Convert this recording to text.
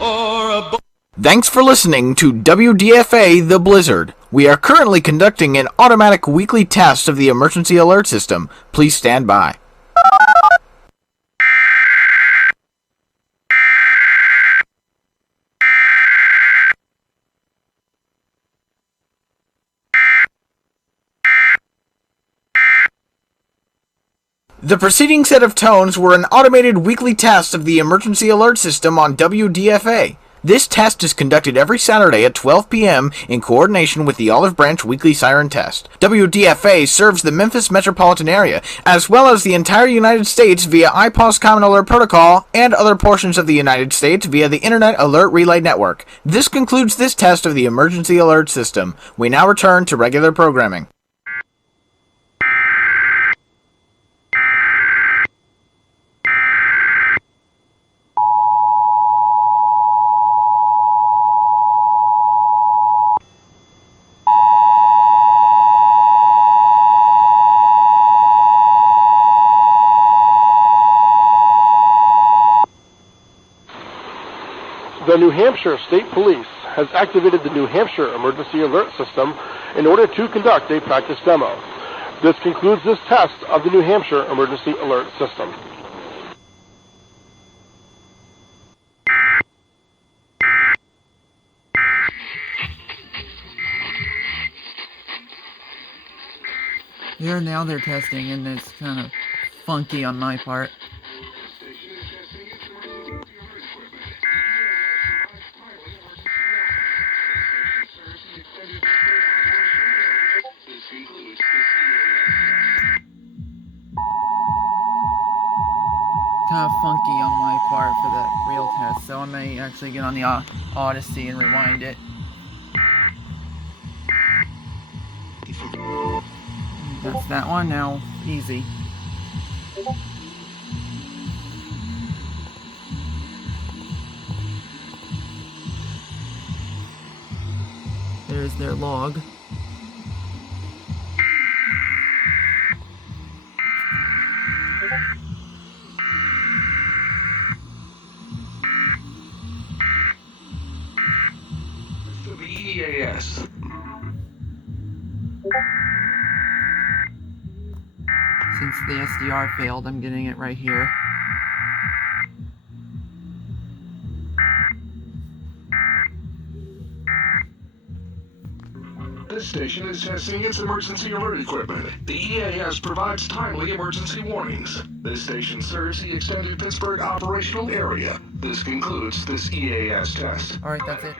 Thanks for listening to WDFA The Blizzard. We are currently conducting an automatic weekly test of the emergency alert system. Please stand by. The preceding set of tones were an automated weekly test of the emergency alert system on WDFA. This test is conducted every Saturday at 12 p.m. in coordination with the Olive Branch Weekly Siren Test. WDFA serves the Memphis metropolitan area, as well as the entire United States via IPAWS Common Alert Protocol, and other portions of the United States via the Internet Alert Relay Network. This concludes this test of the emergency alert system. We now return to regular programming. The New Hampshire State Police has activated the New Hampshire Emergency Alert System in order to conduct a practice demo. This concludes this test of the New Hampshire Emergency Alert System. Here now they're testing, and it's kind of funky on my part. Kind of funky on my part for the real test, so I may actually get on the Odyssey and rewind it. That's that one. Now easy. There's their log. To the EAS. Since the SDR failed, I'm getting it right here. This station is testing its emergency alert equipment. The EAS provides timely emergency warnings. This station serves the extended Pittsburgh operational area. This concludes this EAS test. Alright, that's it.